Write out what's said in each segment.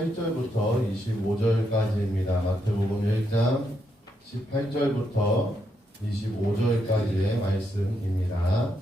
18절부터 25절까지입니다. 마태복음 1장 18절부터 25절까지의 말씀입니다.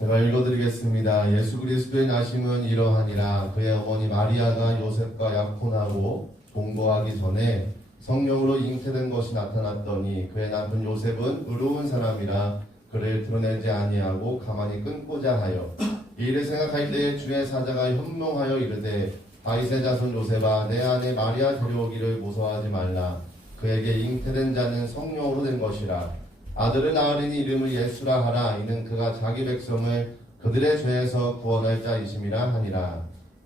제가 읽어드리겠습니다. 예수 그리스도의 나심은 이러하니라. 그의 어머니 마리아가 요셉과 약혼하고 동거하기 전에 성령으로 잉태된 것이 나타났더니 그의 남편 요셉은 의로운 사람이라 그를 드러내지 아니하고 가만히 끊고자 하여 이 일을 생각할 때에 주의 사자가 현명하여 이르되 다윗의 자손 요셉아 내 아내 마리아 데려오기를 무서워하지 말라. 그에게 잉태된 자는 성령으로 된 것이라. 아들을 낳으리니 이름을 예수라 하라. 이는 그가 자기 백성을 그들의 죄에서 구원할 자이심이라 하니라.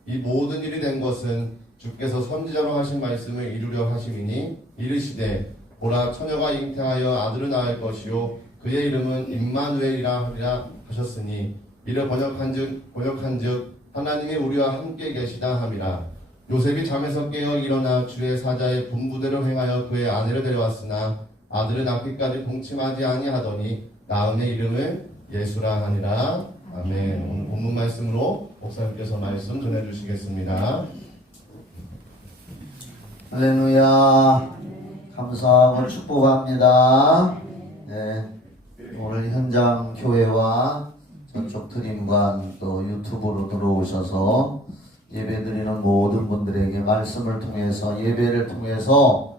이 모든 일이 된 것은 주께서 선지자로 하신 말씀을 이루려 하심이니 이르시되 보라 처녀가 잉태하여 아들을 낳을 것이요 그의 이름은 임마누엘이라 하리라 하셨으니 이를 번역한즉 하나님이 우리와 함께 계시다 함이라. 요셉이 잠에서 깨어 일어나 주의 사자의 분부대로 행하여 그의 아내를 데려왔으나 아들을 낳기까지 동침하지 아니하더니 낳음의 이름을 예수라 하니라. 아멘. 오늘 본문 말씀으로 목사님께서 말씀 전해주시겠습니다. 할렐루야. 감사하고 축복합니다. 네, 오늘 현장 교회와 저쪽 드림관 또 유튜브로 들어오셔서 예배드리는 모든 분들에게 말씀을 통해서 예배를 통해서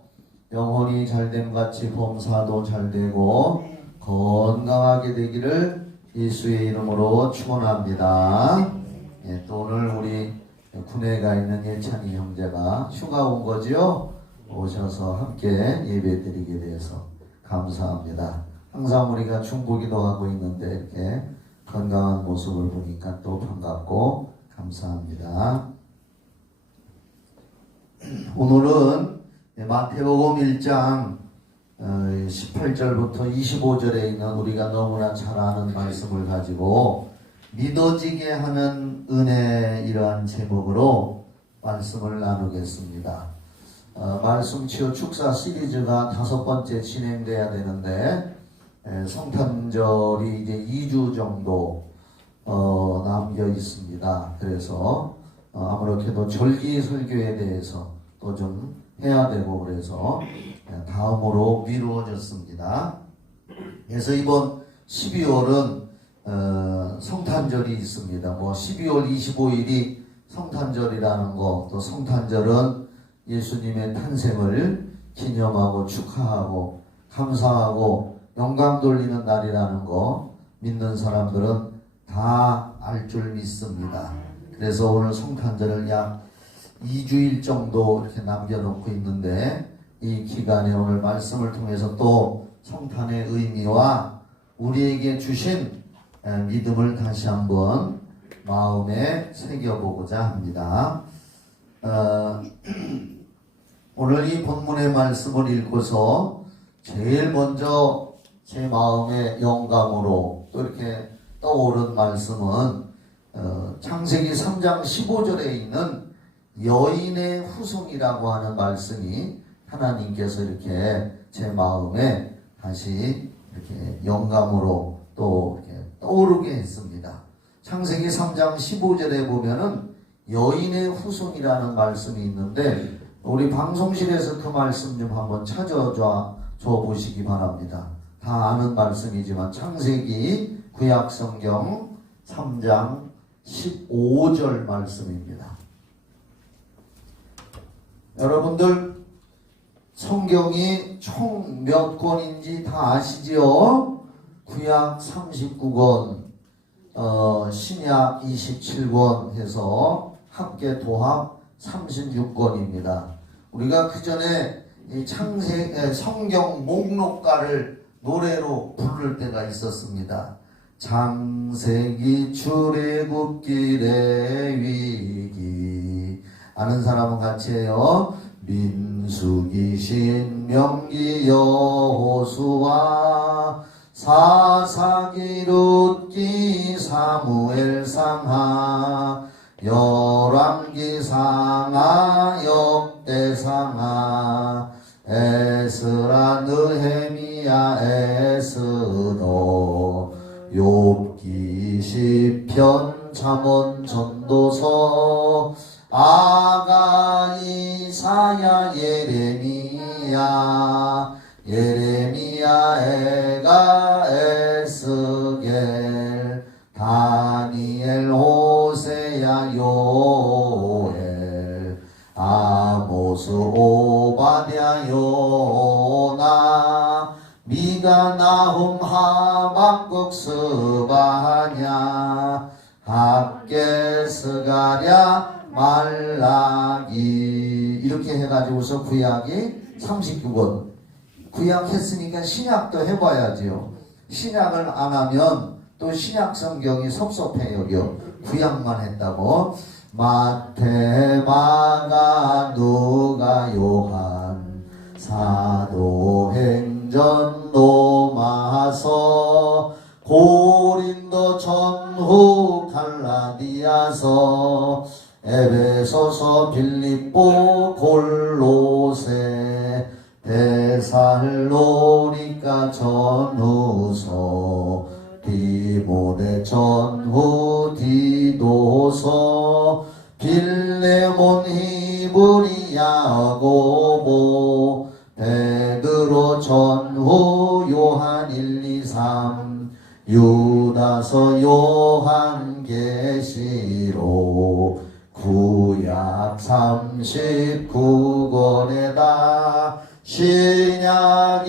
영혼이 잘됨 같이 범사도 잘되고 건강하게 되기를 예수의 이름으로 축원합니다. 예, 또 오늘 우리 군에 가 있는 예찬이 형제가 휴가 온 거지요. 오셔서 함께 예배 드리게 돼서 감사합니다. 항상 우리가 중보기도 하고 있는데 이렇게 건강한 모습을 보니까 또 반갑고 감사합니다. 오늘은 마태복음 1장 18절부터 25절에 있는 우리가 너무나 잘 아는 말씀을 가지고 믿어지게 하는 은혜 이러한 제목으로 말씀을 나누겠습니다. 말씀 치유 축사 시리즈가 5번째 진행돼야 되는데 성탄절이 이제 2주 정도 남겨 있습니다. 그래서 아무렇게도 절기 설교에 대해서 또 좀 해야 되고 그래서 다음으로 미루어졌습니다. 그래서 이번 12월은 성탄절이 있습니다. 12월 25일이 성탄절이라는 거, 또 성탄절은 예수님의 탄생을 기념하고 축하하고 감사하고 영광 돌리는 날이라는 거 믿는 사람들은 다 알 줄 믿습니다. 그래서 오늘 성탄절을 약 2주일 정도 이렇게 남겨놓고 있는데 이 기간에 오늘 말씀을 통해서 또 성탄의 의미와 우리에게 주신 믿음을 다시 한번 마음에 새겨보고자 합니다. 오늘 이 본문의 말씀을 읽고서 제일 먼저 제 마음의 영감으로 또 이렇게 떠오른 말씀은 창세기 3장 15절에 있는 여인의 후손이라고 하는 말씀이 하나님께서 이렇게 제 마음에 다시 이렇게 영감으로 또 이렇게 떠오르게 했습니다. 창세기 3장 15절에 보면은 여인의 후손이라는 말씀이 있는데 우리 방송실에서 그 말씀 좀 한번 찾아줘 보시기 바랍니다. 다 아는 말씀이지만 창세기 구약성경 3장 15절 말씀입니다. 여러분들 성경이 총 몇 권인지 다 아시지요? 구약 39권, 신약 27권 해서 합계 도합 36권입니다. 우리가 그 전에 이 성경 목록가를 노래로 부를 때가 있었습니다. 창세기 출애굽길의 위기. 아는 사람은 같이 해요. 민수기 신명기 여호수아 사사기 룻기 사무엘 상하 열왕기 상하 역대 상하 에스라 느헤미야 에스더 욥기 시편 잠언 전도서 아가 이사야 예레미야 에가 에스겔 다니엘 호세야 요엘 아모스 오바댜 요나 미가 나훔 하박국 스바냐 학개 스가랴 말라기 이렇게 해가지고서 구약이 39권 구약했으니까 신약도 해봐야지요. 신약을 안 하면 또 신약 성경이 섭섭해요. 구약만 했다고. 마태, 마가, 누가, 요한, 사도행전, 로마서, 고린도, 전후, 갈라디아서, 에베소서, 빌립보, 골로새, 데살로니가 전후서, 디모데 전후 디도서, 빌레몬 히브리 야고보, 베드로 전후 요한 1, 2, 3, 유다서 요한 계시록, 구약 39권에다 신약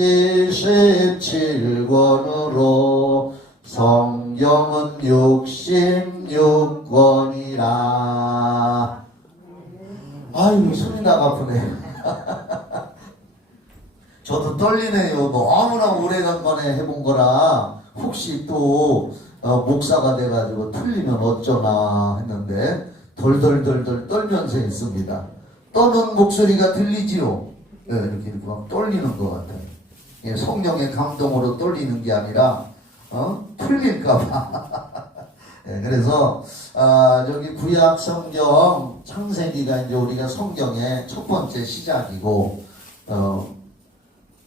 27권으로 성경은 66권이라. 아유 손이 나가쁘네. 저도 떨리네요. 너무나 오래간만에 해본 거라 혹시 또 목사가 돼가지고 틀리면 어쩌나 했는데 덜덜덜덜 떨면서 했습니다. 떠는 목소리가 들리지요? 네, 이렇게 막 떨리는 것 같아요. 예, 성령의 감동으로 떨리는 게 아니라 틀릴까봐. 예, 그래서 저기 구약 성경 창세기가 이제 우리가 성경의 첫 번째 시작이고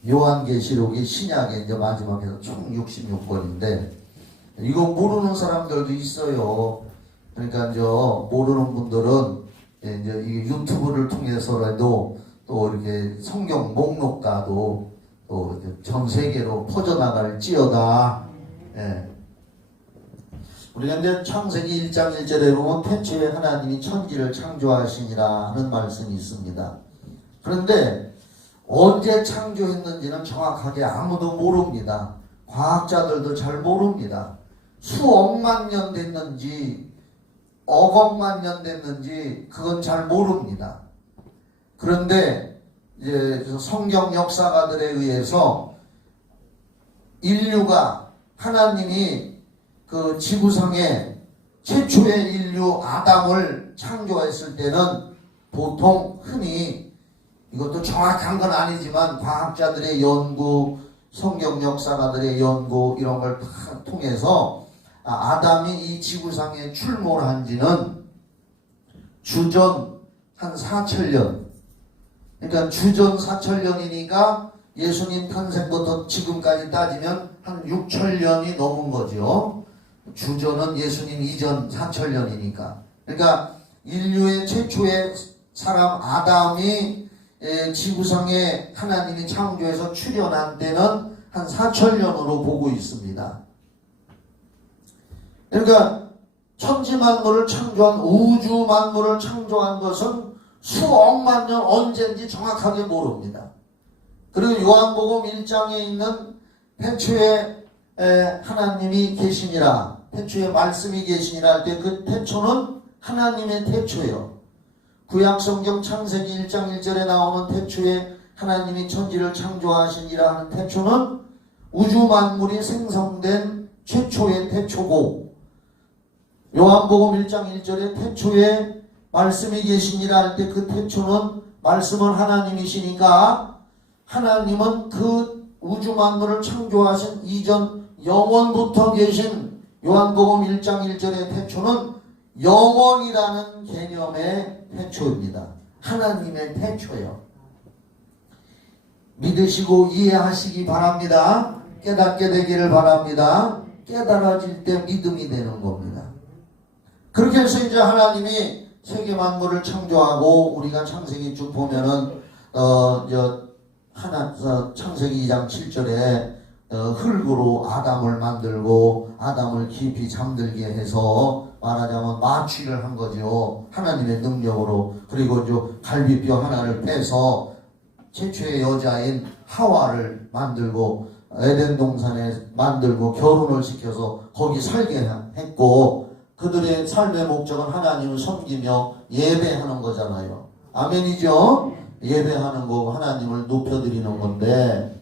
요한계시록이 신약의 이제 마지막에서 총 66권인데 이거 모르는 사람들도 있어요. 그러니까 이제 모르는 분들은 이제 이 유튜브를 통해서라도 또 이렇게 성경 목록가도 또 전 세계로 퍼져나갈지어다. 예. 우리가 이제 창세기 1장 1절에 보면 태초에 하나님이 천지를 창조하시니라 하는 말씀이 있습니다. 그런데 언제 창조했는지는 정확하게 아무도 모릅니다. 과학자들도 잘 모릅니다. 수억만 년 됐는지 억억만 년 됐는지 그건 잘 모릅니다. 그런데 이제 성경 역사가들에 의해서 인류가 하나님이 그 지구상에 최초의 인류 아담을 창조했을 때는 보통 흔히 이것도 정확한 건 아니지만 과학자들의 연구, 성경 역사가들의 연구 이런 걸 다 통해서 아담이 이 지구상에 출몰한 지는 주전 한 4천년, 그러니까 주전 4천년이니까 예수님 탄생부터 지금까지 따지면 한 6천년이 넘은 거죠. 주전은 예수님 이전 4천년이니까. 그러니까 인류의 최초의 사람 아담이 지구상에 하나님이 창조해서 출현한 때는 한 4천년으로 보고 있습니다. 그러니까 천지 만물을 창조한 우주 만물을 창조한 것은 수억만 년 언제인지 정확하게 모릅니다. 그리고 요한복음 1장에 있는 태초에 하나님이 계시니라, 태초에 말씀이 계시니라 할 때 그 태초는 하나님의 태초예요. 구약성경 창세기 1장 1절에 나오는 태초에 하나님이 천지를 창조하시니라 하는 태초는 우주 만물이 생성된 최초의 태초고, 요한복음 1장 1절에 태초에 말씀이 계시니라 할 때 그 태초는 말씀은 하나님이시니까 하나님은 그 우주 만물을 창조하신 이전 영원부터 계신 요한복음 1장 1절의 태초는 영원이라는 개념의 태초입니다. 하나님의 태초요. 믿으시고 이해하시기 바랍니다. 깨닫게 되기를 바랍니다. 깨달아질 때 믿음이 되는 겁니다. 그렇게 해서 이제 하나님이 세계 만물을 창조하고 우리가 창세기 쭉 보면은 창세기 2장 7절에 흙으로 아담을 만들고 아담을 깊이 잠들게 해서 말하자면 마취를 한 거죠. 하나님의 능력으로. 그리고 이제 갈비뼈 하나를 빼서 최초의 여자인 하와를 만들고 에덴 동산에 만들고 결혼을 시켜서 거기 살게 했고, 그들의 삶의 목적은 하나님을 섬기며 예배하는 거잖아요. 아멘이죠? 예배하는 거고 하나님을 높여드리는 건데,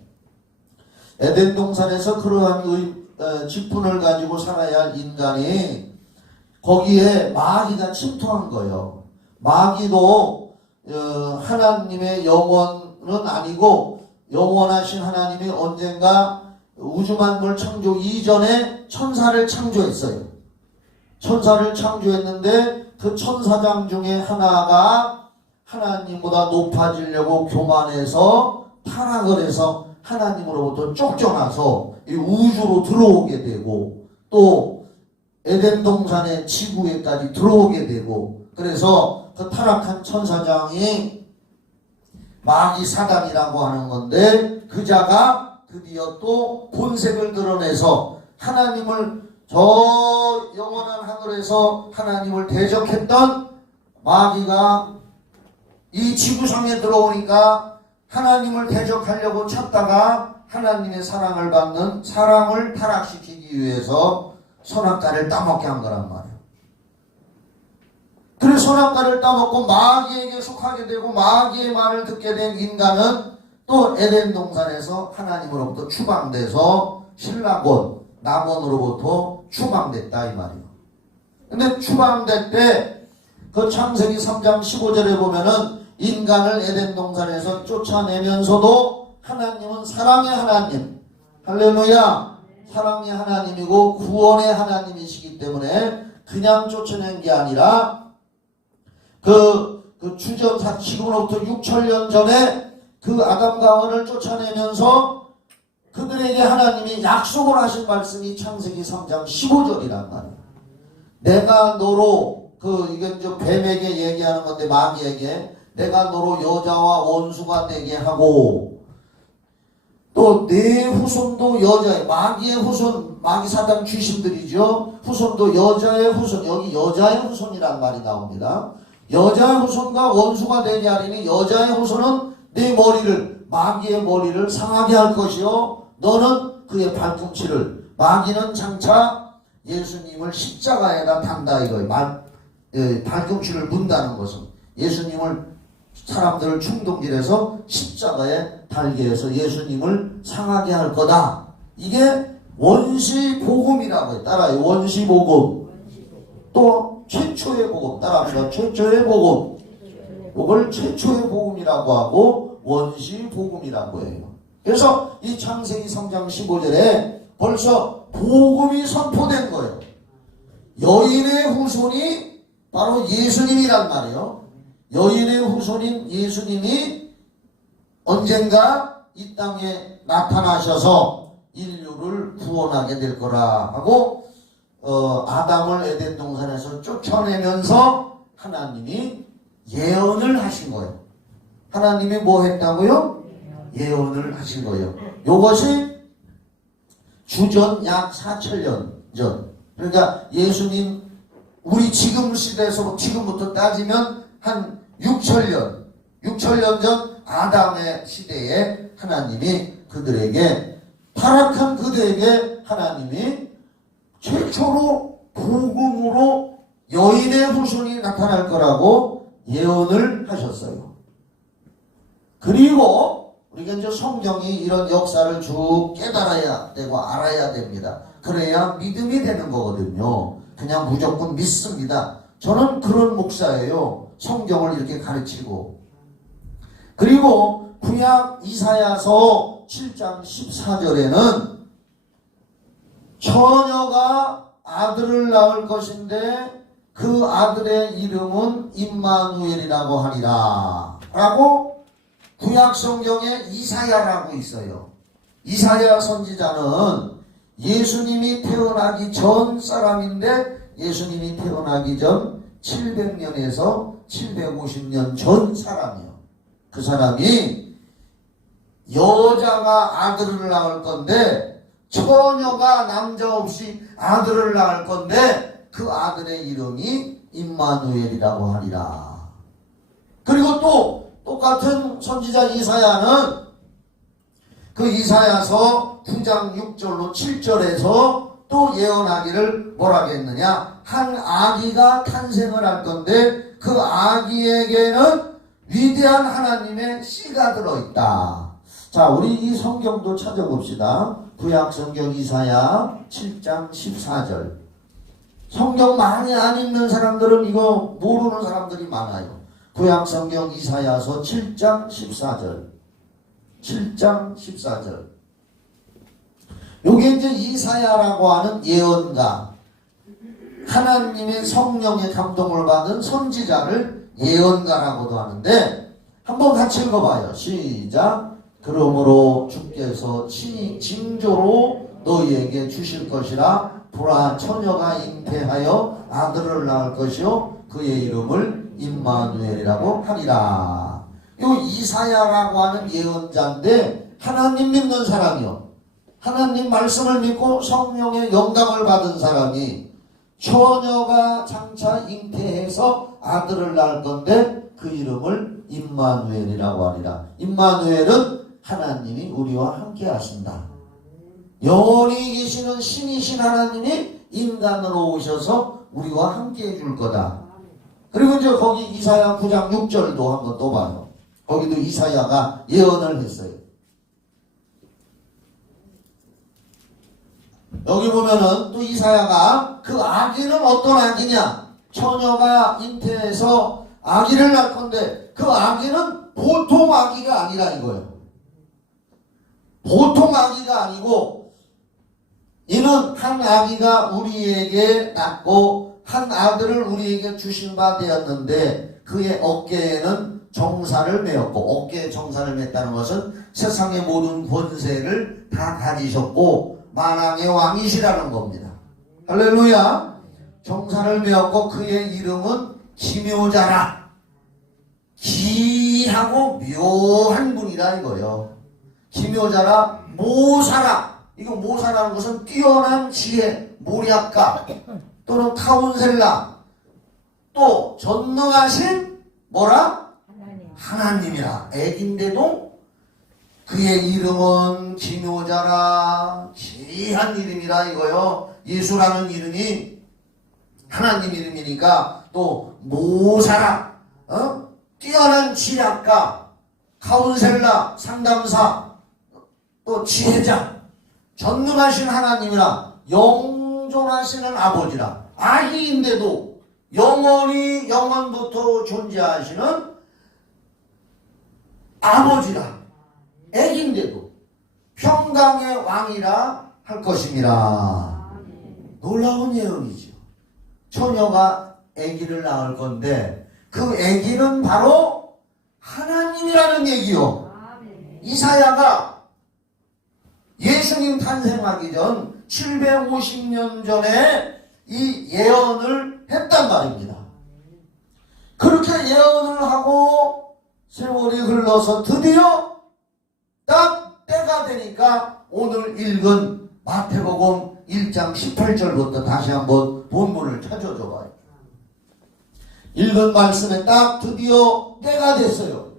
에덴 동산에서 그러한 직분을 가지고 살아야 할 인간이 거기에 마귀가 침투한 거예요. 마귀도 하나님의 영혼은 아니고 영원하신 하나님이 언젠가 우주 만물 창조 이전에 천사를 창조했어요. 천사를 창조했는데 그 천사장 중에 하나가 하나님보다 높아지려고 교만해서 타락을 해서 하나님으로부터 쫓겨나서 이 우주로 들어오게 되고, 또 에덴 동산의 지구에까지 들어오게 되고, 그래서 그 타락한 천사장이 마귀 사단이라고 하는 건데, 그 자가 드디어 또 본색을 드러내서 하나님을 저 영원한 하늘에서 하나님을 대적했던 마귀가 이 지구상에 들어오니까 하나님을 대적하려고 찾다가 하나님의 사랑을 받는 사랑을 타락시키기 위해서 선악과를 따먹게 한 거란 말이에요. 그래서 선악과를 따먹고 마귀에게 속하게 되고 마귀의 말을 듣게 된 인간은 또 에덴 동산에서 하나님으로부터 추방돼서 신라곤 남원으로부터 추방됐다 이 말이에요. 근데 추방될 때 그 창세기 3장 15절에 보면은 인간을 에덴 동산에서 쫓아내면서도 하나님은 사랑의 하나님, 할렐루야, 사랑의 하나님이고 구원의 하나님이시기 때문에 그냥 쫓아낸 게 아니라 그 주전 지금으로부터 6천년 전에 그 아담과 하와를 쫓아내면서 그들에게 하나님이 약속을 하신 말씀이 창세기 3장 15절이란 말이에요. 내가 너로 이건 좀 뱀에게 얘기하는 건데 마귀에게 내가 너로 여자와 원수가 되게 하고, 또 내 후손도 여자의, 마귀의 후손, 마귀 사단 귀신들이죠. 후손도 여자의 후손, 여기 여자의 후손이란 말이 나옵니다. 여자의 후손과 원수가 되게 하리니 여자의 후손은 내 머리를, 마귀의 머리를 상하게 할 것이요 너는 그의 발꿈치를. 마귀는 장차 예수님을 십자가에다 단다 이거예요. 발꿈치를 문다는 것은 예수님을, 사람들을 충동질해서 십자가에 달게 해서 예수님을 상하게 할 거다. 이게 원시복음이라고 해요. 따라요. 원시복음. 또 최초의 복음. 따라합시다. 최초의 복음. 이걸 최초의 복음이라고 하고 원시복음이라고 해요. 그래서 이 창세기 3장 15절에 벌써 복음이 선포된 거예요. 여인의 후손이 바로 예수님이란 말이에요. 여인의 후손인 예수님이 언젠가 이 땅에 나타나셔서 인류를 구원하게 될 거라 하고, 아담을 에덴 동산에서 쫓아내면서 하나님이 예언을 하신 거예요. 하나님이 뭐 했다고요? 예언을 하신 거예요. 이것이 주전 약 4천년 전. 그러니까 예수님, 우리 지금 시대에서 지금부터 따지면 한 6천년 전 아담의 시대에 하나님이 그들에게, 타락한 그들에게 하나님이 최초로 복음으로 여인의 후손이 나타날 거라고 예언을 하셨어요. 그리고 우리가 이제 성경이 이런 역사를 쭉 깨달아야 되고 알아야 됩니다. 그래야 믿음이 되는 거거든요. 그냥 무조건 믿습니다. 저는 그런 목사예요. 성경을 이렇게 가르치고. 그리고 구약 이사야서 7장 14절에는 처녀가 아들을 낳을 것인데 그 아들의 이름은 임마누엘이라고 하리라 라고 구약 성경에 이사야라고 있어요. 이사야 선지자는 예수님이 태어나기 전 사람인데 예수님이 태어나기 전 700년에서 750년 전 사람이요. 그 사람이 여자가 아들을 낳을 건데 처녀가 남자 없이 아들을 낳을 건데 그 아들의 이름이 임마누엘이라고 하리라. 그리고 또 똑같은 선지자 이사야는 그 이사야서 9장 6절로 7절에서 또 예언하기를 뭐라겠느냐, 한 아기가 탄생을 할 건데 그 아기에게는 위대한 하나님의 씨가 들어있다. 자, 우리 이 성경도 찾아봅시다. 구약성경 이사야 7장 14절. 성경 많이 안 읽는 사람들은 이거 모르는 사람들이 많아요. 구약성경 이사야서 7장 14절. 7장 14절. 요게 이제 이사야라고 하는 예언가, 하나님의 성령의 감동을 받은 선지자를 예언가라고도 하는데, 한번 같이 읽어봐요. 시작. 그러므로 주께서 친히 징조로 너희에게 주실 것이라. 보라, 처녀가 잉태하여 아들을 낳을 것이요 그의 이름을 임마누엘이라고 하리라. 요 이사야라고 하는 예언자인데 하나님 믿는 사람이요, 하나님 말씀을 믿고 성령의 영감을 받은 사람이 처녀가 장차 잉태해서 아들을 낳을 건데 그 이름을 임마누엘이라고 하리라. 임마누엘은 하나님이 우리와 함께 하신다. 영원히 계시는 신이신 하나님이 인간으로 오셔서 우리와 함께 해줄 거다. 그리고 이제 거기 이사야 9장 6절도 한번 또 봐요. 거기도 이사야가 예언을 했어요. 여기 보면은 또 이사야가 그 아기는 어떤 아기냐, 처녀가 잉태해서 아기를 낳을 건데 그 아기는 보통 아기가 아니라 이거예요. 보통 아기가 아니고 이는 한 아기가 우리에게 낳고 한 아들을 우리에게 주신 바 되었는데 그의 어깨에는 정사를 메었고, 어깨에 정사를 맸다는 것은 세상의 모든 권세를 다 가지셨고 만왕의 왕이시라는 겁니다. 할렐루야. 정사를 메었고 그의 이름은 기묘자라. 기하고 묘한 분이라 이거요. 기묘자라, 모사라. 이거 모사라는 것은 뛰어난 지혜, 모략가 또는 카운셀라, 또 전능하신 뭐라? 하나님이라. 애긴데도 그의 이름은 기묘자라, 기이한 이름이라 이거요. 예수라는 이름이 하나님 이름이니까 또 모사라, 뛰어난 지략가, 카운셀라, 상담사, 또 지혜자, 전능하신 하나님이라, 영존하시는 아버지라. 아기인데도 영원히 영원부터 존재하시는 아버지라. 애기인데도 평강의 왕이라 할 것입니다. 놀라운 예언이죠. 처녀가 아기를 낳을 건데 그 아기는 바로 하나님이라는 얘기요. 이사야가 예수님 탄생하기 전 750년 전에 이 예언을 했단 말입니다. 그렇게 예언을 하고 세월이 흘러서 드디어 딱 때가 되니까 오늘 읽은 마태복음 1장 18절부터 다시 한번 본문을 찾아줘 봐요. 읽은 말씀에 딱 드디어 때가 됐어요.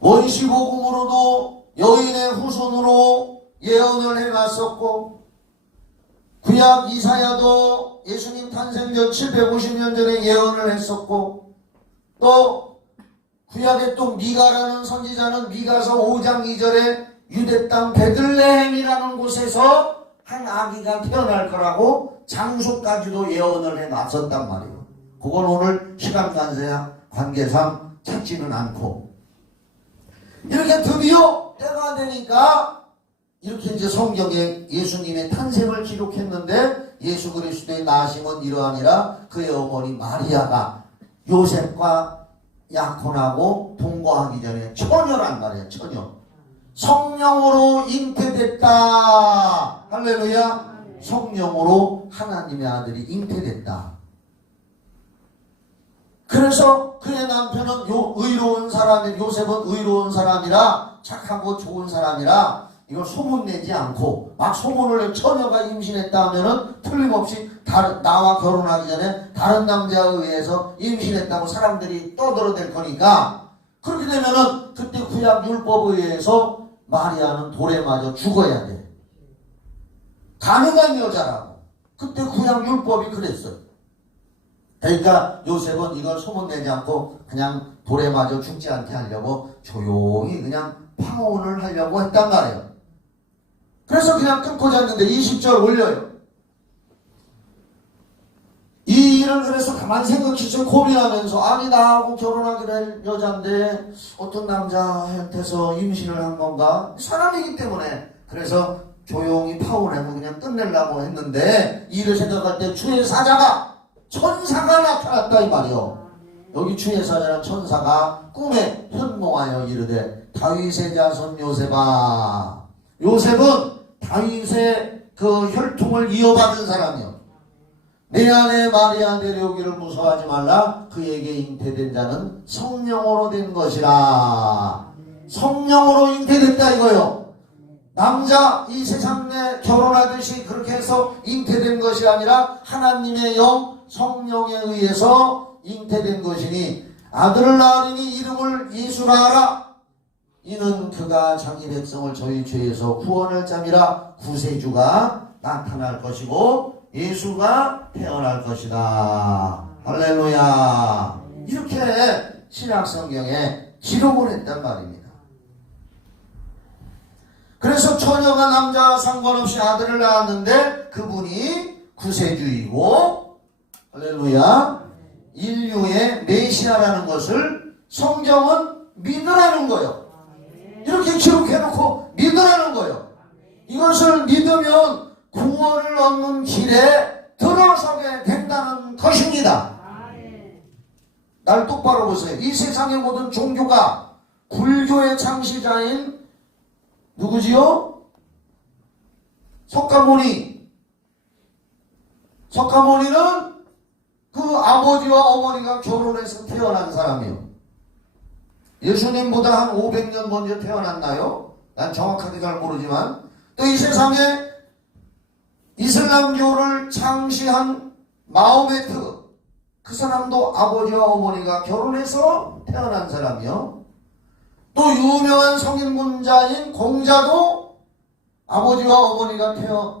원시복음으로도 여인의 후손으로 예언을 해놨었고, 구약 이사야도 예수님 탄생 전 750년 전에 예언을 했었고, 또 구약의 또 미가라는 선지자는 미가서 5장 2절에 유대 땅 베들레헴이라는 곳에서 한 아기가 태어날 거라고 장소까지도 예언을 해놨었단 말이에요. 그건 오늘 시간 관계상 찾지는 않고, 이렇게 드디어 때가 되니까 이렇게 이제 성경에 예수님의 탄생을 기록했는데, 예수 그리스도의 나심은 이러하니라. 그의 어머니 마리아가 요셉과 약혼하고 동거하기 전에 처녀란 말이에요. 처녀. 성령으로 잉태됐다. 할렐루야. 성령으로 하나님의 아들이 잉태됐다. 그래서 그의 남편은 의로운 사람이, 요셉은 의로운 사람이라, 착하고 좋은 사람이라 이걸 소문내지 않고, 막 소문을 처녀가 임신했다 하면은 틀림없이 나와 결혼하기 전에 다른 남자에 의해서 임신했다고 사람들이 떠들어댈 거니까, 그렇게 되면은 그때 구약 율법에 의해서 마리아는 돌에 맞아 죽어야 돼. 가능한 여자라고. 그때 구약 율법이 그랬어요. 그러니까 요셉은 이걸 소문내지 않고 그냥 돌에 맞아 죽지 않게 하려고 조용히 그냥 방언을 하려고 했단 말이에요. 그래서 그냥 끊고 잤는데 20절 올려요. 이 일을 그래서 가만히 생각해서 고민하면서, 아니 나하고 결혼하게 될 여잔데 어떤 남자한테서 임신을 한 건가? 사람이기 때문에. 그래서 조용히 파혼하고 그냥 끝내려고 했는데, 이 일을 생각할 때 주의 사자가, 천사가 나타났다 이 말이요. 여기 주의 사자는 천사가 꿈에 현몽하여 이르되, 다윗의 자손 요셉아. 요셉은 다윗의 그 혈통을 이어받은 사람이요. 내 아내 마리아 데려오기를 무서워하지 말라. 그에게 잉태된 자는 성령으로 된 것이라. 성령으로 잉태됐다 이거요. 남자 이 세상 내 결혼하듯이 그렇게 해서 잉태된 것이 아니라 하나님의 영 성령에 의해서 잉태된 것이니, 아들을 낳으리니 이름을 예수라 하라. 이는 그가 자기 백성을 저희 죄에서 구원할 자니라. 구세주가 나타날 것이고 예수가 태어날 것이다. 할렐루야. 이렇게 신약 성경에 기록을 했단 말입니다. 그래서 처녀가 남자와 상관없이 아들을 낳았는데 그분이 구세주이고, 할렐루야, 인류의 메시아라는 것을 성경은 믿으라는 거예요. 이렇게 기록해놓고 믿으라는 거예요. 이것을 믿으면 구원을 얻는 길에 들어서게 된다는 것입니다. 날 똑바로 보세요. 이 세상의 모든 종교가 불교의 창시자인 누구지요? 석가모니. 석가모니는 그 아버지와 어머니가 결혼해서 태어난 사람이요. 예수님보다 한 500년 먼저 태어났나요? 난 정확하게 잘 모르지만, 또 이 세상에 이슬람교를 창시한 마호메트, 그 사람도 아버지와 어머니가 결혼해서 태어난 사람이요. 또 유명한 성인군자인 공자도 아버지와 어머니가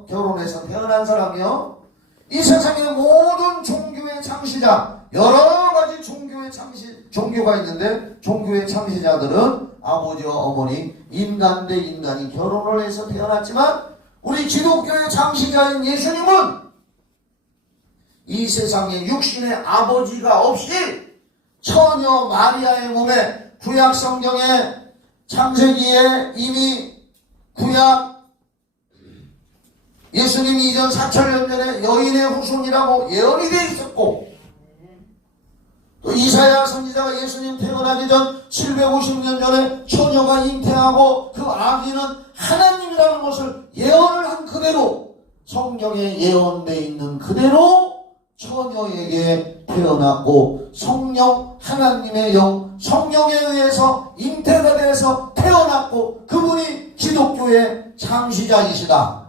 결혼해서 태어난 사람이요. 이 세상의 모든 종교의 창시자, 여러 가지 종교가 있는데 종교의 창시자들은 아버지와 어머니, 인간 대 인간이 결혼을 해서 태어났지만, 우리 기독교의 창시자인 예수님은 이 세상에 육신의 아버지가 없이 처녀 마리아의 몸에, 구약 성경에 창세기에 이미 구약 예수님 이전 4천년 전에 여인의 후손이라고 예언이 되어 있었고, 또 이사야 선지자가 예수님 태어나기 전 750년 전에 처녀가 잉태하고 그 아기는 하나님이라는 것을 예언을 한 그대로, 성경에 예언되어 있는 그대로 처녀에게 태어났고, 성령, 하나님의 영, 성령에 의해서 잉태가 돼서 태어났고, 그분이 기독교의 창시자이시다.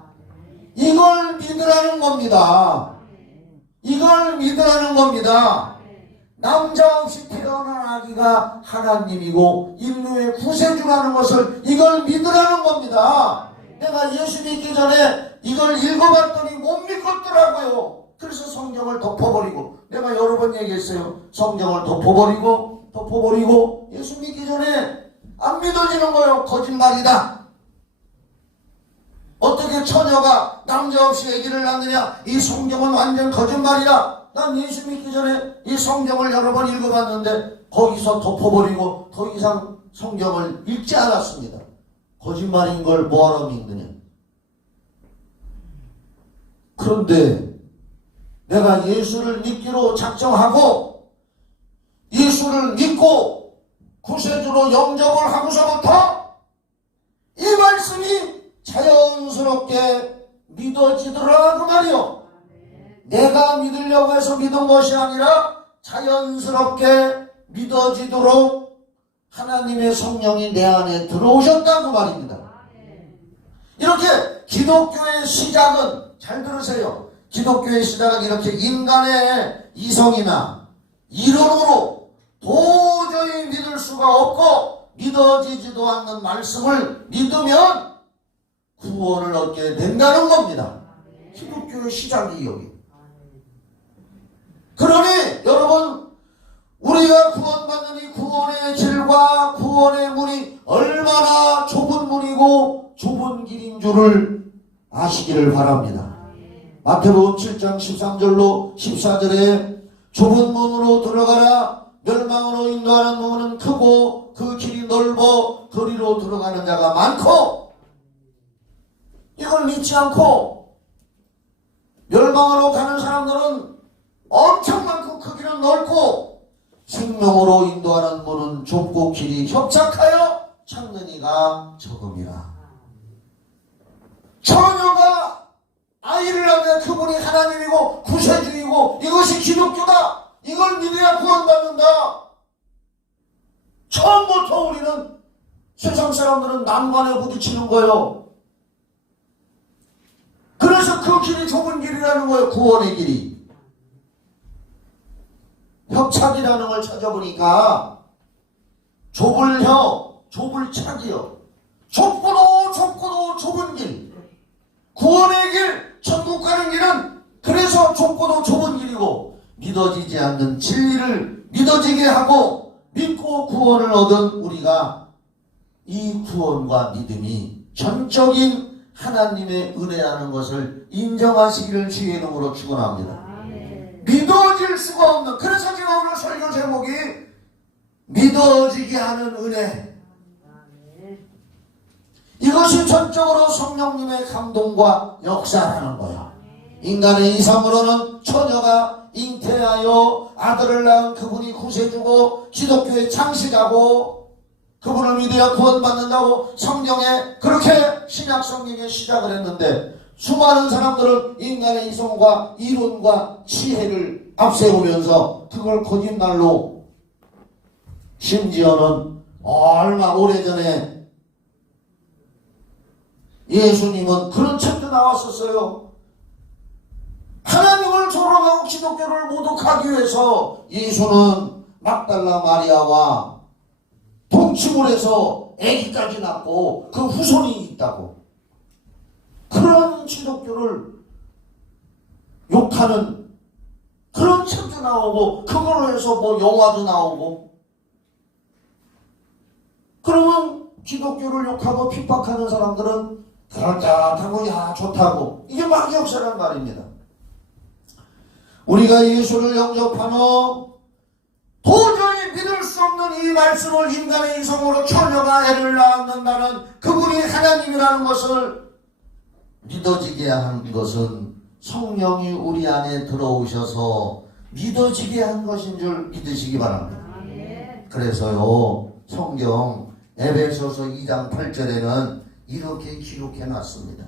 이걸 믿으라는 겁니다. 이걸 믿으라는 겁니다. 남자 없이 태어난 아기가 하나님이고 인류의 구세주라는 것을, 이걸 믿으라는 겁니다. 내가 예수 믿기 전에 이걸 읽어봤더니 못 믿겠더라고요. 그래서 성경을 덮어버리고, 내가 여러 번 얘기했어요. 성경을 덮어버리고 예수 믿기 전에 안 믿어지는 거예요. 거짓말이다. 어떻게 처녀가 남자 없이 아기를 낳느냐? 이 성경은 완전 거짓말이다. 난 예수 믿기 전에 이 성경을 여러 번 읽어봤는데 거기서 덮어버리고 더 이상 성경을 읽지 않았습니다. 거짓말인 걸 뭐하러 믿느냐? 그런데 내가 예수를 믿기로 작정하고 예수를 믿고 구세주로 영접을 하고서부터 이 말씀이 자연스럽게 믿어지더라 그 말이요. 내가 믿으려고 해서 믿은 것이 아니라 자연스럽게 믿어지도록 하나님의 성령이 내 안에 들어오셨다 그 말입니다. 이렇게 기독교의 시작은, 잘 들으세요, 기독교의 시작은 이렇게 인간의 이성이나 이론으로 도저히 믿을 수가 없고 믿어지지도 않는 말씀을 믿으면 구원을 얻게 된다는 겁니다. 기독교의 시작이 여기. 그러니 여러분, 우리가 구원받는 이 구원의 길과 구원의 문이 얼마나 좁은 문이고 좁은 길인 줄을 아시기를 바랍니다. 마태복음 7장 13절로 14절에 좁은 문으로 들어가라, 멸망으로 인도하는 문은 크고 그 길이 넓어 거리로 들어가는 자가 많고, 이걸 믿지 않고 멸망으로 가는 사람들은 엄청 많고 그 길은 넓고, 생명으로 인도하는 문은 좁고 길이 협착하여 찾는 이가 적음이라. 처녀가 아이를 낳으면 그분이 하나님이고 구세주이고 이것이 기독교다, 이걸 믿어야 구원받는다. 처음부터 우리는, 세상 사람들은 난관에 부딪히는 거예요. 그래서 그 길이 좁은 길이라는 거예요. 구원의 길이. 협착이라는 걸 찾아보니까 좁을 혀, 좁을 착이요. 좁고도 좁은 길. 구원의 길, 천국 가는 길은 그래서 좁고도 좁은 길이고, 믿어지지 않는 진리를 믿어지게 하고 믿고 구원을 얻은 우리가 이 구원과 믿음이 전적인 하나님의 은혜라는 것을 인정하시기를 주의 이름으로 축원합니다. 믿어질 수가 없는, 그래서 제가 오늘 설교 제목이 믿어지게 하는 은혜. 이것이 전적으로 성령님의 감동과 역사라는 거야. 인간의 이상으로는 처녀가 잉태하여 아들을 낳은 그분이 구세주고 기독교의 창시자고 그분을 믿어야 구원받는다고 성경에 그렇게 신약 성경에 시작을 했는데, 수많은 사람들은 인간의 이성과 이론과 지혜를 앞세우면서 그걸 거짓말로, 심지어는 얼마 오래전에 예수님은 그런 책도 나왔었어요. 하나님을 조롱하고 기독교를 모독하기 위해서 예수는 막달라 마리아와 동침을 해서 아기까지 낳고 그 후손이 있다고, 그런 기독교를 욕하는 그런 책도 나오고, 그걸로 해서 뭐 영화도 나오고, 그러면 기독교를 욕하고 핍박하는 사람들은 그럴듯하고 야 좋다고, 이게 막 역사란 말입니다. 우리가 예수를 영접하며 도저히 믿을 수 없는 이 말씀을 인간의 이성으로 처녀가 애를 낳는다는 그분이 하나님이라는 것을 믿어지게 한 것은 성령이 우리 안에 들어오셔서 믿어지게 한 것인 줄 믿으시기 바랍니다. 그래서요, 성경 에베소서 2장 8절에는 이렇게 기록해 놨습니다.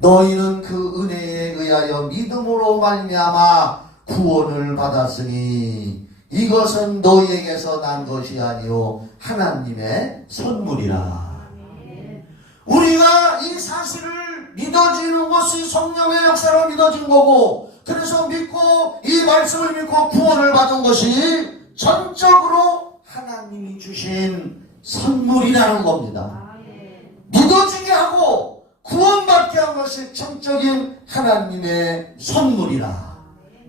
너희는 그 은혜에 의하여 믿음으로 말미암아 구원을 받았으니 이것은 너희에게서 난 것이 아니요 하나님의 선물이라. 우리가 이 사실을 믿어지는 것이 성령의 역사로 믿어진 거고, 그래서 믿고 이 말씀을 믿고 구원을 받은 것이 전적으로 하나님이 주신 선물이라는 겁니다. 믿어지게 하고 구원받게 한 것이 전적인 하나님의 선물이라.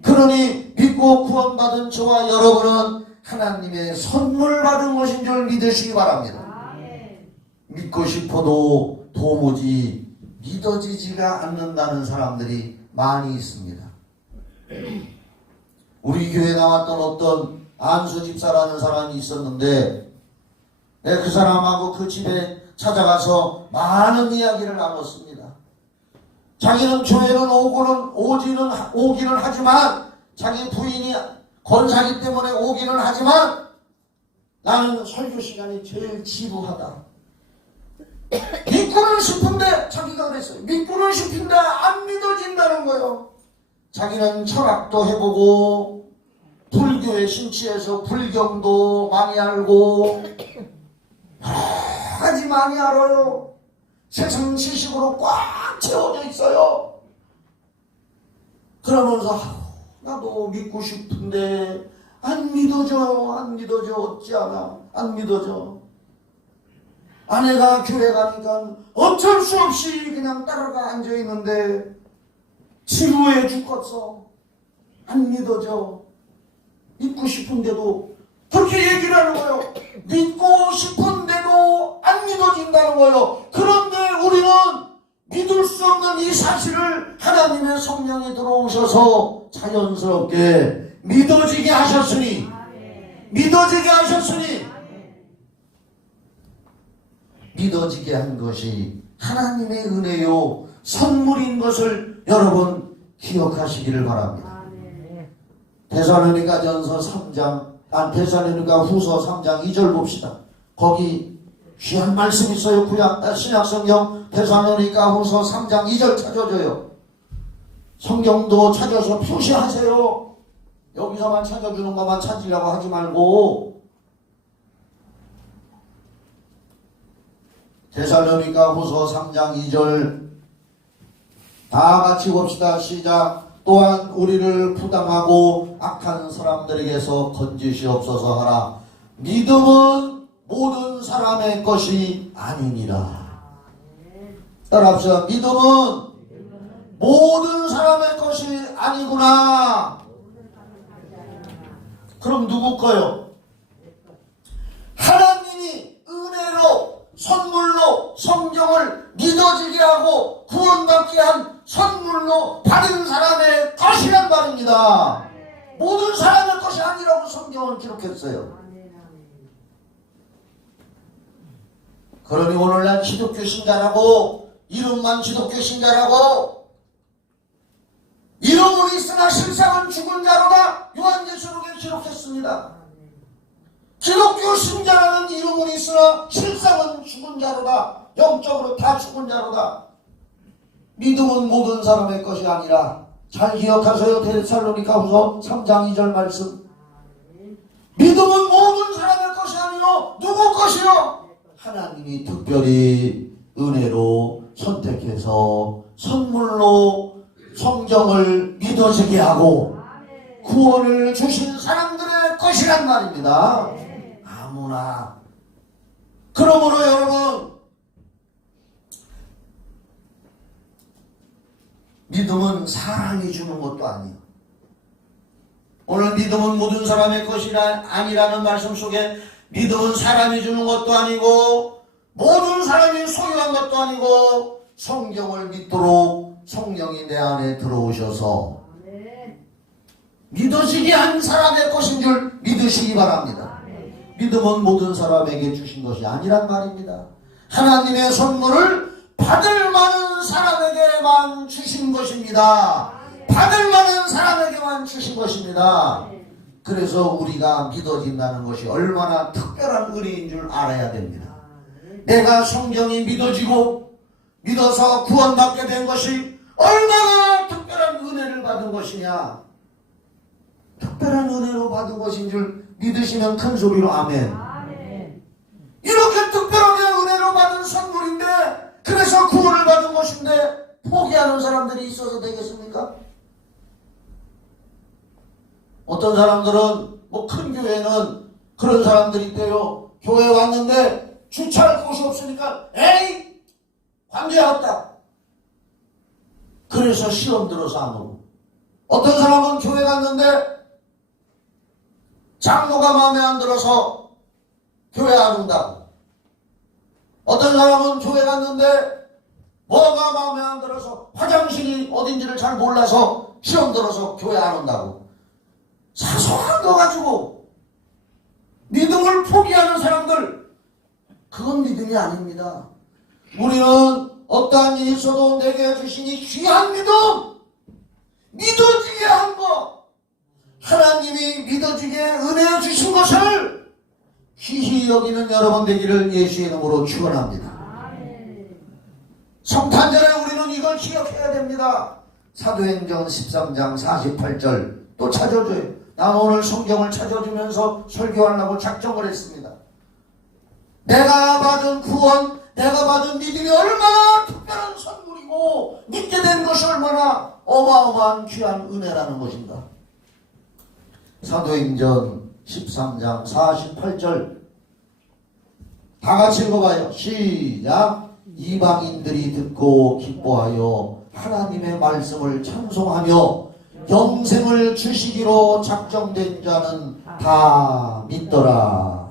그러니 믿고 구원받은 저와 여러분은 하나님의 선물 받은 것인 줄 믿으시기 바랍니다. 믿고 싶어도 도무지 믿어지지가 않는다는 사람들이 많이 있습니다. 우리 교회에 나왔던 어떤 안수 집사라는 사람이 있었는데, 그 사람하고 그 집에 찾아가서 많은 이야기를 나눴습니다. 자기는 교회는 오기는 하지만, 자기 부인이 권사기 때문에 오기는 하지만 나는 설교 시간이 제일 지루하다. 믿고는 싶은데, 자기가 그랬어요. 믿고는 싶은데 안 믿어진다는 거예요. 자기는 철학도 해보고 불교에 심취해서 불경도 많이 알고 여러 가지 많이 알아요. 세상 지식으로 꽉 채워져 있어요. 그러면서 나도 믿고 싶은데 안 믿어져 어찌하나 안 믿어져. 아내가 교회 가니까 어쩔 수 없이 그냥 따라가 앉아있는데 지루해 죽겠어. 안 믿어져. 믿고 싶은데도 그렇게 얘기를 하는 거예요. 믿고 싶은데도 안 믿어진다는 거예요. 그런데 우리는 믿을 수 없는 이 사실을 하나님의 성령이 들어오셔서 자연스럽게 믿어지게 하셨으니 믿어지게 한 것이 하나님의 은혜요 선물인 것을 여러분 기억하시기를 바랍니다. 데살로니가전서 3장 데살로니가 후서 3장 2절 봅시다. 거기 귀한 말씀 있어요. 신약성경 데살로니가 후서 3장 2절 찾아줘요. 성경도 찾아서 표시하세요. 여기서만 찾아주는 것만 찾으려고 하지 말고. 데살로니가 후서 3장 2절 다 같이 봅시다. 시작. 또한 우리를 부당하고 악한 사람들에게서 건지시옵소서 하라. 믿음은 모든 사람의 것이 아니니라. 따라합시다. 믿음은 모든 사람의 것이 아니구나. 그럼 누구 거요? 하나님이 은혜로 선물로 성경을 믿어지게 하고 구원받게 한 선물로 받은 사람의 것이란 말입니다. 모든 사람의 것이 아니라고 성경은 기록했어요. 그러니 오늘날 기독교 신자라고 이름만 기독교 신자라고 이름은 있으나 실상은 죽은 자로다. 요한계시록에 기록했습니다. 기독교 신자라는 이름은 있으나 실상은 죽은 자로다. 영적으로 다 죽은 자로다. 믿음은 모든 사람의 것이 아니라 잘 기억하세요. 데살로니가 후서 3장 2절 말씀. 믿음은 모든 사람의 것이 아니요 누구 것이요? 하나님이 특별히 은혜로 선택해서 선물로 성경을 믿어지게 하고 구원을 주신 사람들의 것이란 말입니다. 아무나. 그러므로 여러분 믿음은 사람이 주는 것도 아니에요. 오늘 믿음은 모든 사람의 것이 아니라는 말씀 속에 믿음은 사람이 주는 것도 아니고 모든 사람이 소유한 것도 아니고 성경을 믿도록 성령이 내 안에 들어오셔서 믿어지게 한 사람의 것인 줄 믿으시기 바랍니다. 믿음은 모든 사람에게 주신 것이 아니란 말입니다. 하나님의 선물을 받을 만한 사람에게만 주신 것입니다. 받을 만한 사람에게만 주신 것입니다. 그래서 우리가 믿어진다는 것이 얼마나 특별한 은혜인 줄 알아야 됩니다. 내가 성경이 믿어지고 믿어서 구원받게 된 것이 얼마나 특별한 은혜를 받은 것이냐. 특별한 은혜로 받은 것인 줄 믿으시면 큰 소리로 아멘. 이렇게 특별하게 은혜로 받은 선물인데 그래서 구원을 받은 것인데 포기하는 사람들이 있어서 되겠습니까? 어떤 사람들은 뭐 큰 교회는 그런 사람들이 있대요. 교회 왔는데 주차할 곳이 없으니까 에이 관계가 없다. 그래서 시험 들어서 안 오고. 어떤 사람은 교회 갔는데 장로가 마음에 안 들어서 교회 안 온다고. 어떤 사람은 교회 갔는데 뭐가 마음에 안 들어서 화장실이 어딘지를 잘 몰라서 시험 들어서 교회 안 온다고. 사소한 거 가지고 믿음을 포기하는 사람들, 그건 믿음이 아닙니다. 우리는 어떠한 일이 있어도 내게 주신 이 귀한 믿음, 믿어지게 한 것, 하나님이 믿어지게 은혜 주신 것을 귀히 여기는 여러분 되기를 예수의 이름으로 축원합니다. 성탄절에 우리는 이걸 기억해야 됩니다. 사도행전 13장 48절 또 찾아줘요. 난 오늘 성경을 찾아주면서 설교하려고 작정을 했습니다. 내가 받은 구원, 내가 받은 믿음이 얼마나 특별한 선물이고 믿게 된 것이 얼마나 어마어마한 귀한 은혜라는 것인가. 사도행전 13장 48절 다 같이 읽어봐요. 시작. 이방인들이 듣고 기뻐하여 하나님의 말씀을 찬송하며 영생을 주시기로 작정된 자는 다 믿더라.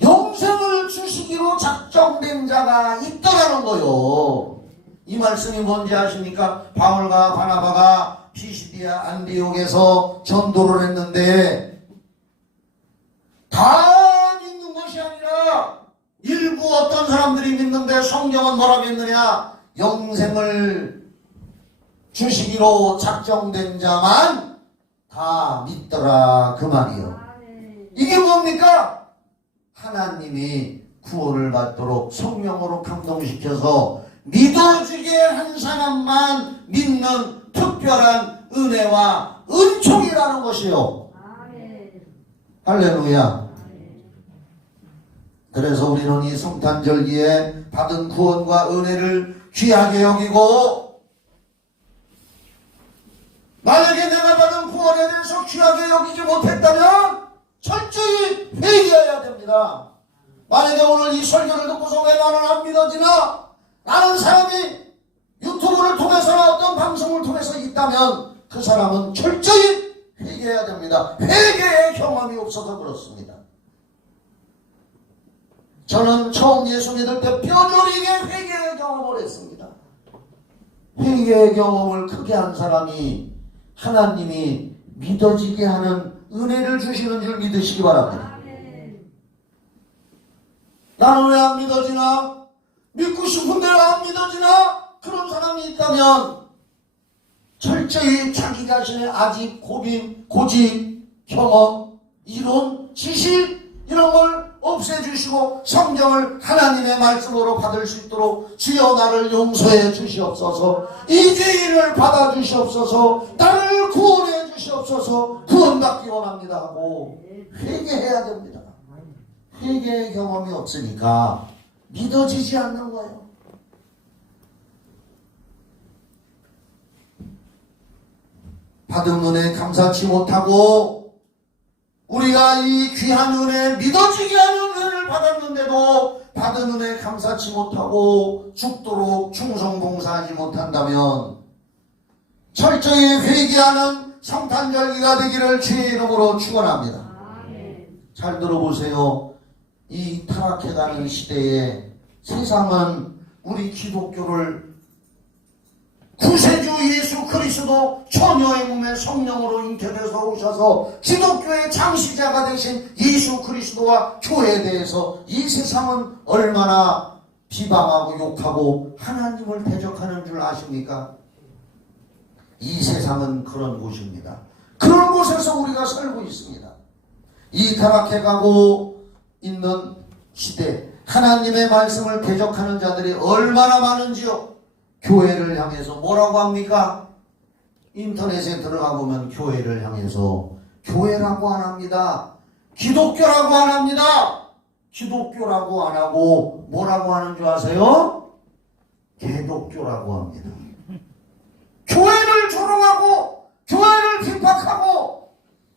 영생을 주시기로 작정된 자가 있더라는 거요. 이 말씀이 뭔지 아십니까? 바울과 바나바가 피시디아 안디옥에서 전도를 했는데 다 믿는 것이 아니라 일부 어떤 사람들이 믿는데 성경은 뭐라고 했느냐? 영생을 주시기로 작정된 자만 다 믿더라 그 말이요. 이게 뭡니까? 하나님이 구원을 받도록 성령으로 감동시켜서 믿어주게 한 사람만 믿는 특별한 은혜와 은총이라는 것이요. 할렐루야. 그래서 우리는 이 성탄절기에 받은 구원과 은혜를 귀하게 여기고, 만약에 내가 받은 구원에 대해서 귀하게 여기지 못했다면 철저히 회개해야 됩니다. 만약에 오늘 이 설교를 듣고서 왜 나는 안 믿어지나? 라는 사람이 유튜브를 통해서나 어떤 방송을 통해서 있다면 그 사람은 철저히 회개해야 됩니다. 회개의 경험이 없어서 그렇습니다. 저는 처음 예수 믿을 때 뼈저리게 회개의 경험을 했습니다. 회개의 경험을 크게 한 사람이 하나님이 믿어지게 하는 은혜를 주시는 줄 믿으시기 바랍니다. 나는 왜 안 믿어지나? 믿고 싶은데 왜 안 믿어지나? 그런 사람이 있다면 철저히 자기 자신의 아직 고민, 고집, 경험, 이론, 지식 이런 걸 없애주시고 성경을 하나님의 말씀으로 받을 수 있도록 주여 나를 용서해 주시옵소서, 이 죄인을 받아주시옵소서, 나를 구원해 주시옵소서, 구원받기 원합니다 하고 회개해야 됩니다. 회개의 경험이 없으니까 믿어지지 않는 거예요. 받은 은혜 감사치 못하고 우리가 이 귀한 은혜, 믿어지게 하는 은혜를 받았는데도 받은 은혜 감사치 못하고 죽도록 충성봉사하지 못한다면 철저히 회개하는 성탄절기가 되기를 주의 이름으로 축원합니다. 잘 들어보세요. 이 타락해가는 시대에 세상은 우리 기독교를 구세주 예수 그리스도 처녀의 몸에 성령으로 잉태돼서 오셔서 기독교의 창시자가 되신 예수 그리스도와 교회에 대해서 이 세상은 얼마나 비방하고 욕하고 하나님을 대적하는 줄 아십니까? 이 세상은 그런 곳입니다. 그런 곳에서 우리가 살고 있습니다. 이 타락해가고 있는 시대, 하나님의 말씀을 대적하는 자들이 얼마나 많은지요. 교회를 향해서 뭐라고 합니까? 인터넷에 들어가 보면 교회를 향해서 교회라고 안 합니다. 기독교라고 안 합니다. 기독교라고 안 하고 뭐라고 하는 줄 아세요? 개독교라고 합니다. 교회를 조롱하고 교회를 핍박하고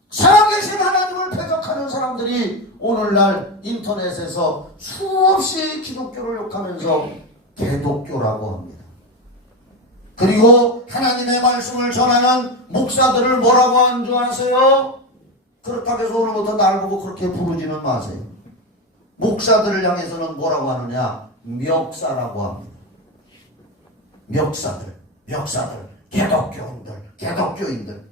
살아계신 하나님을 대적하는 사람들이 오늘날 인터넷에서 수없이 기독교를 욕하면서 개독교라고 합니다. 그리고 하나님의 말씀을 전하는 목사들을 뭐라고 하는 줄 아세요? 그렇다고 해서 오늘부터 날 보고 그렇게 부르지는 마세요. 목사들을 향해서는 뭐라고 하느냐? 멱사라고 합니다. 멱사들, 개독교인들.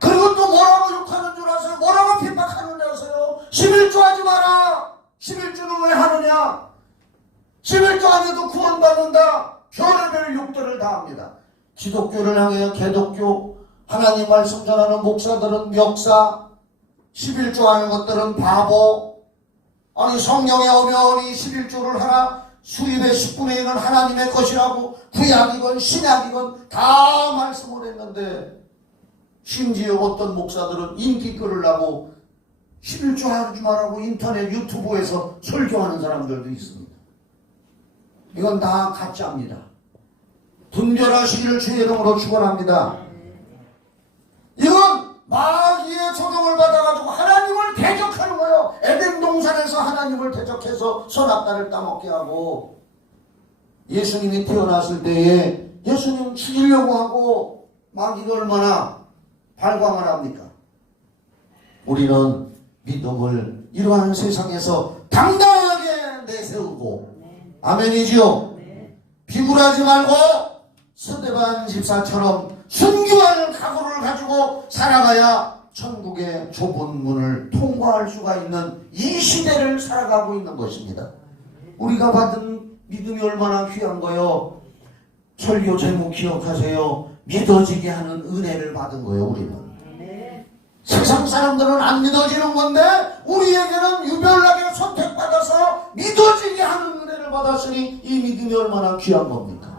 그리고 또 뭐라고 욕하는 줄 아세요? 뭐라고 핍박하는 줄 아세요? 11조 하지 마라. 11조는 왜 하느냐? 11조 안 해도 구원받는다. 별의별 욕들을 다 합니다. 기독교를 향해 개독교, 하나님 말씀 전하는 목사들은 멱사, 11조 하는 것들은 바보. 아니 성령의 어머니 11조를 하나 수입의 10분의 1은 하나님의 것이라고 구약이건 신약이건 다 말씀을 했는데 심지어 어떤 목사들은 인기 끌으려고 11조 하지 말라고 인터넷 유튜브에서 설교하는 사람들도 있습니다. 이건 다 가짜입니다. 분별하시기를 주의 이름으로 축원합니다. 이건 마귀의 조종을 받아가지고 하나님을 대적하는 거예요. 에덴 동산에서 하나님을 대적해서 선악과를 따먹게 하고 예수님이 태어났을 때에 예수님 죽이려고 하고 마귀가 얼마나 발광을 합니까? 우리는 믿음을 이러한 세상에서 당당하게 내세우고 아멘이지요. 비굴하지 말고 스데반 집사처럼 순교하는 각오를 가지고 살아가야 천국의 좁은 문을 통과할 수가 있는 이 시대를 살아가고 있는 것입니다. 우리가 받은 믿음이 얼마나 귀한 거요. 설교 제목 기억하세요. 믿어지게 하는 은혜를 받은 거예요. 우리는 세상 사람들은 안 믿어지는 건데 우리에게는 유별나게 선택받아서 믿어지게 하는 은혜를 받았으니 이 믿음이 얼마나 귀한 겁니까?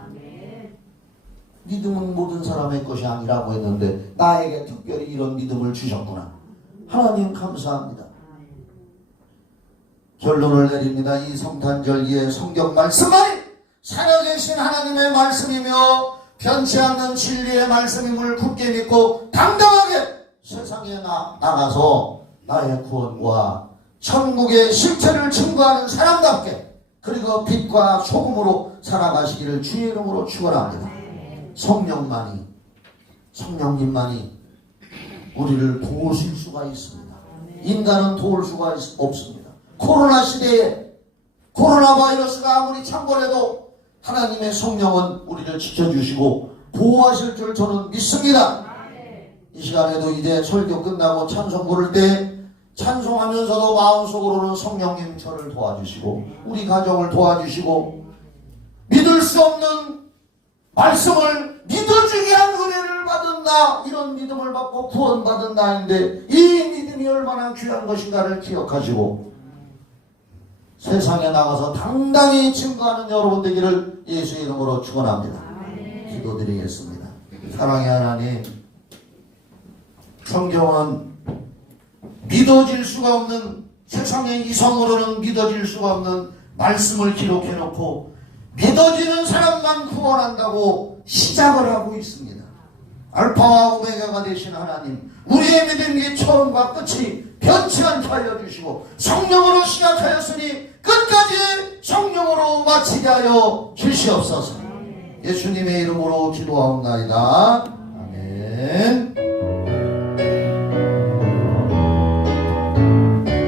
믿음은 모든 사람의 것이 아니라고 했는데 나에게 특별히 이런 믿음을 주셨구나. 하나님 감사합니다. 결론을 내립니다. 이 성탄절기의 성경 말씀은 살아계신 하나님의 말씀이며 변치 않는 진리의 말씀임을 굳게 믿고 당당하게 세상에 나가서 나의 구원과 천국의 실체를 증거하는 사람답게 그리고 빛과 소금으로 살아가시기를 주의 이름으로 축원합니다. 성령님만이 우리를 도우실 수가 있습니다. 인간은 도울 수가 없습니다. 코로나 시대에 코로나 바이러스가 아무리 창궐해도 하나님의 성령은 우리를 지켜주시고 보호하실 줄 저는 믿습니다. 이 시간에도 이제 설교 끝나고 찬송 부를 때 찬송하면서도 마음속으로는 성령님 저를 도와주시고 우리 가정을 도와주시고 믿을 수 없는 말씀을 믿어주게 한 은혜를 받은 나, 이런 믿음을 받고 구원받은 나인데 이 믿음이 얼마나 귀한 것인가를 기억하시고 세상에 나가서 당당히 증거하는 여러분 되기를 예수의 이름으로 축원합니다. 기도드리겠습니다. 사랑의 하나님, 성경은 믿어질 수가 없는, 세상의 이성으로는 믿어질 수가 없는 말씀을 기록해놓고 믿어지는 사람만 구원한다고 시작을 하고 있습니다. 알파와 오메가가 되신 하나님, 우리의 믿음이 처음과 끝이 변치 않게 알려주시고 성령으로 시작하였으니 끝까지 성령으로 마치게 하여 주시옵소서. 예수님의 이름으로 기도하옵나이다. 아멘.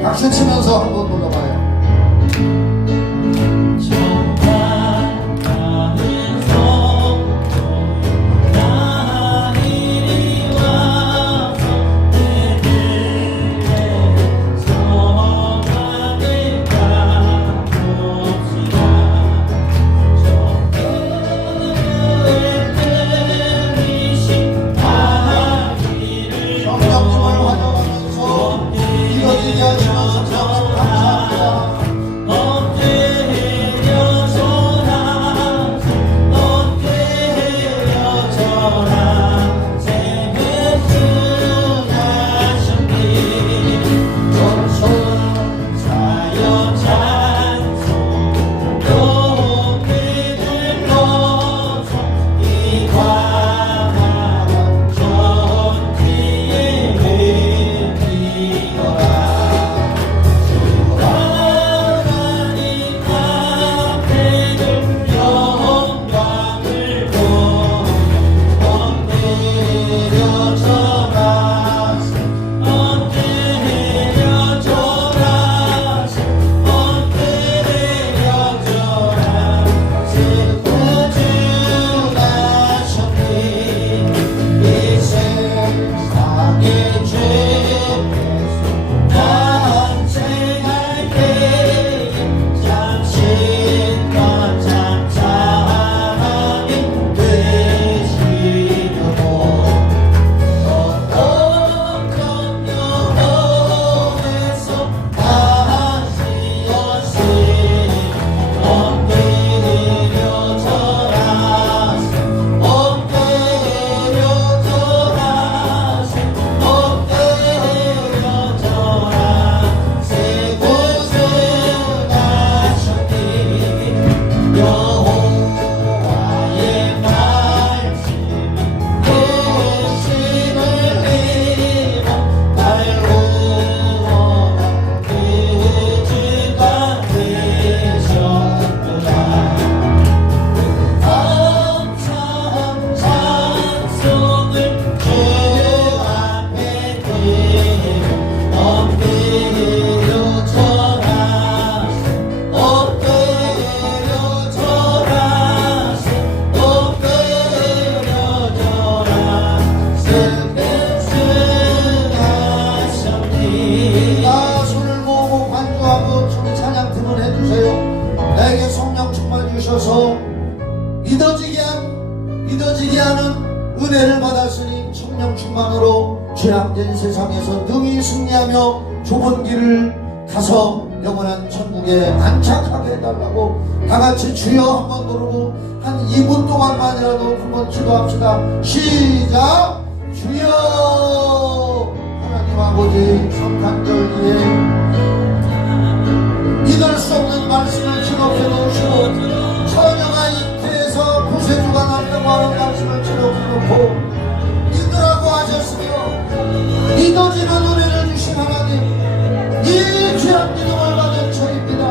박수 치면서 한번 불러봐요. 성령님을 환영하면서 이루어지게 하시는 성령님 감사합니다. 죄악된 세상에서 능히 승리하며 좁은 길을 가서 영원한 천국에 안착하게 해달라고 다같이 주여 한번 부르고 한 2분 동안만이라도 한번 기도합시다. 시작. 주여. 하나님 아버지, 성탄절기에 믿을 수 없는 말씀을 기록해 놓으시고 처녀가 잉태해서 구세주가 났다고 하는 말씀을 기록해 놓고 믿으라고 하셨으며 믿어지는 은혜를 주신 하나님, 이 귀한 믿음을 받은 저입니다.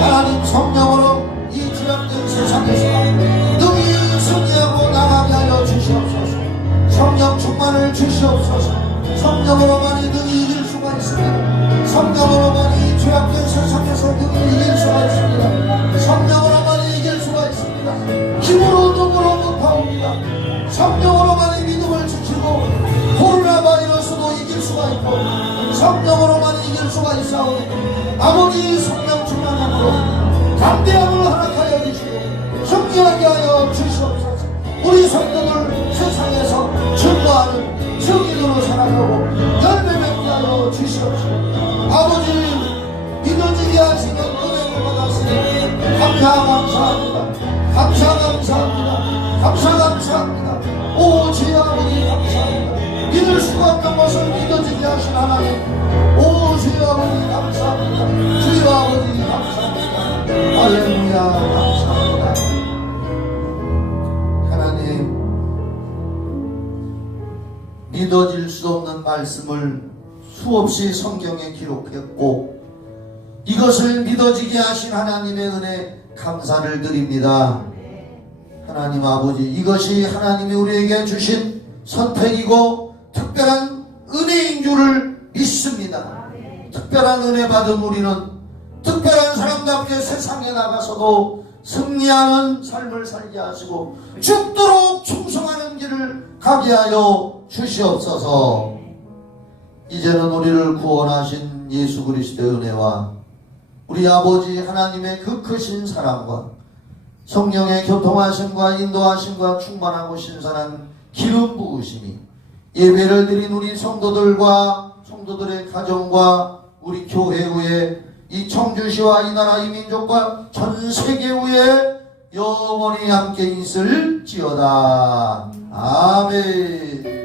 하나님, 성령으로 이 죄악된 세상에서 능히 승리하고 나가게 하여 주시옵소서. 성령 충만을 주시옵소서. 성령으로만이 능히 이길 수가 있습니다. 성령으로만이 이 죄악된 세상에서 능히 이길 수가 있습니다. 성령으로만이 이길 수가 있습니다. 힘으로 눈으로 못하옵니다. 성령으로만이 믿음을 지키고 코로나 바이러스도 이길 수가 있고 성령으로만 이길 수가 있사오니 아버지, 성령 충만함으로 담대함을 허락하여 주시고 승리하게 하여 주시옵소서. 우리 성도들 세상에서 증거하는 증인으로 살아가고 열매 맺게 하여 주시옵소서. 아버지, 믿어지게 하시는 은혜를 받았으니 감사합니다. 감사합니다. 오 주여 아버지, 감사합니다. 믿을 수가 없는 것을 믿어지게 하신 하나님, 오 주여 아버지 감사합니다. 주여 아버지 감사합니다. 할렐루야, 감사합니다. 하나님, 믿어질 수 없는 말씀을 수없이 성경에 기록했고 이것을 믿어지게 하신 하나님의 은혜 감사를 드립니다. 하나님 아버지, 이것이 하나님이 우리에게 주신 선택이고 특별한 은혜인 줄을 믿습니다. 특별한 은혜 받은 우리는 특별한 사람답게 세상에 나가서도 승리하는 삶을 살게 하시고 죽도록 충성하는 길을 가게 하여 주시옵소서. 이제는 우리를 구원하신 예수 그리스도의 은혜와 우리 아버지 하나님의 그 크신 사랑과 성령의 교통하심과 인도하심과 충만하고 신선한 기름 부으심이 예배를 드린 우리 성도들과 성도들의 가정과 우리 교회 위에 이 청주시와 이 나라 이 민족과 전 세계 위에 영원히 함께 있을지어다. 아멘.